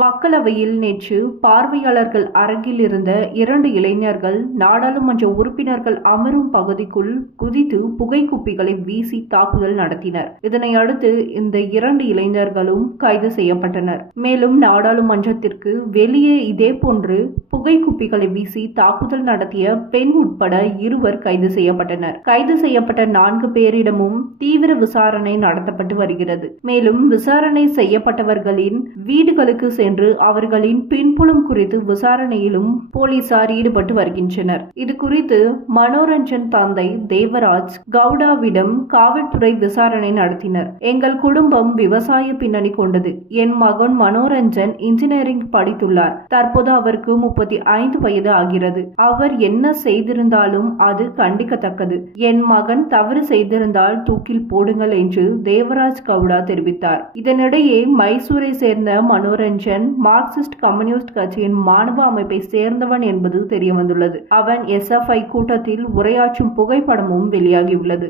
மக்களவையில் நேற்று பார்வையாளர்கள் அரங்கில் இருந்த 2 இளைஞர்கள் நாடாளுமன்ற உறுப்பினர்கள் அமரும் பகுதிக்குள் குதித்து புகைக்குப்பிகளை வீசி தாக்குதல் நடத்தினர். இதனை அடுத்து இந்த 2 இளைஞர்களும் கைது செய்யப்பட்டனர். மேலும் நாடாளுமன்றத்திற்கு வெளியே இதேபோன்று புகைக்குப்பிகளை வீசி தாக்குதல் நடத்திய பெண் உட்பட 2 கைது செய்யப்பட்டனர். கைது செய்யப்பட்ட 4 பேரிடமும் தீவிர விசாரணை நடத்தப்பட்டு வருகிறது. மேலும் விசாரணை செய்யப்பட்டவர்களின் வீடுகளுக்கு சென்று அவர்களின் பின்புலம் குறித்து விசாரணையிலும் போலீசார் ஈடுபட்டு வருகின்றனர். இது குறித்து மனோரஞ்சன் தந்தை தேவராஜ் கவுடாவிடம் காவல்துறை விசாரணை நடத்தினர். எங்கள் குடும்பம் விவசாய பின்னணி கொண்டது. என் மகன் மனோரஞ்சன் இன்ஜினியரிங் படித்துள்ளார். தற்போது அவருக்கு 35 வயது ஆகிறது. அவர் என்ன செய்திருந்தாலும் அது கண்டிக்கத்தக்கது. என் மகன் தவறு செய்திருந்தால் தூக்கில் போடுங்கள் என்று தேவராஜ் கவுடா தெரிவித்தார். இதனிடையே மைசூரை சேர்ந்த மனோரஞ்சன் மார்க்சிஸ்ட் கம்யூனிஸ்ட் கட்சியின் மாணவ அமைப்பை சேர்ந்தவன் என்பது தெரியவந்துள்ளது. அவன் SFI கூட்டத்தில் உரையாற்றும் புகைப்படமும் வெளியாகியுள்ளது.